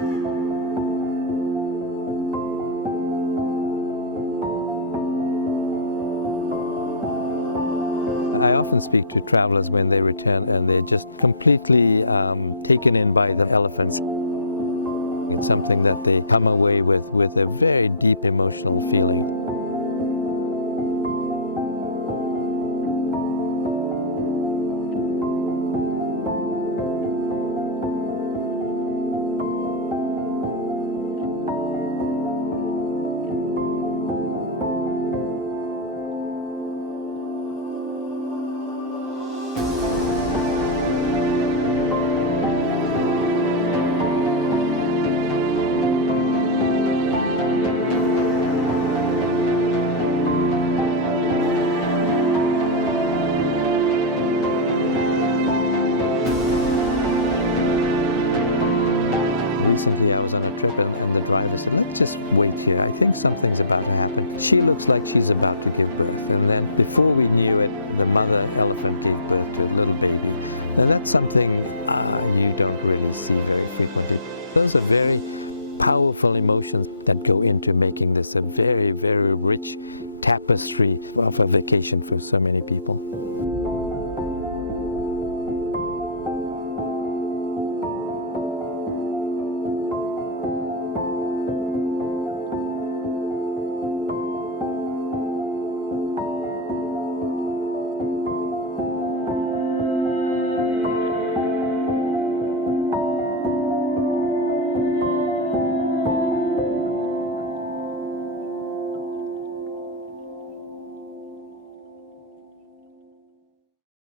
I often speak to travelers when they return and they're just completely taken in by the elephants. It's something that they come away with a very deep emotional feeling. Something's about to happen. She looks like she's about to give birth. And then before we knew it, the mother elephant gave birth to a little baby. And that's something you don't really see very frequently. Those are very powerful emotions that go into making this a very, very rich tapestry of a vacation for so many people.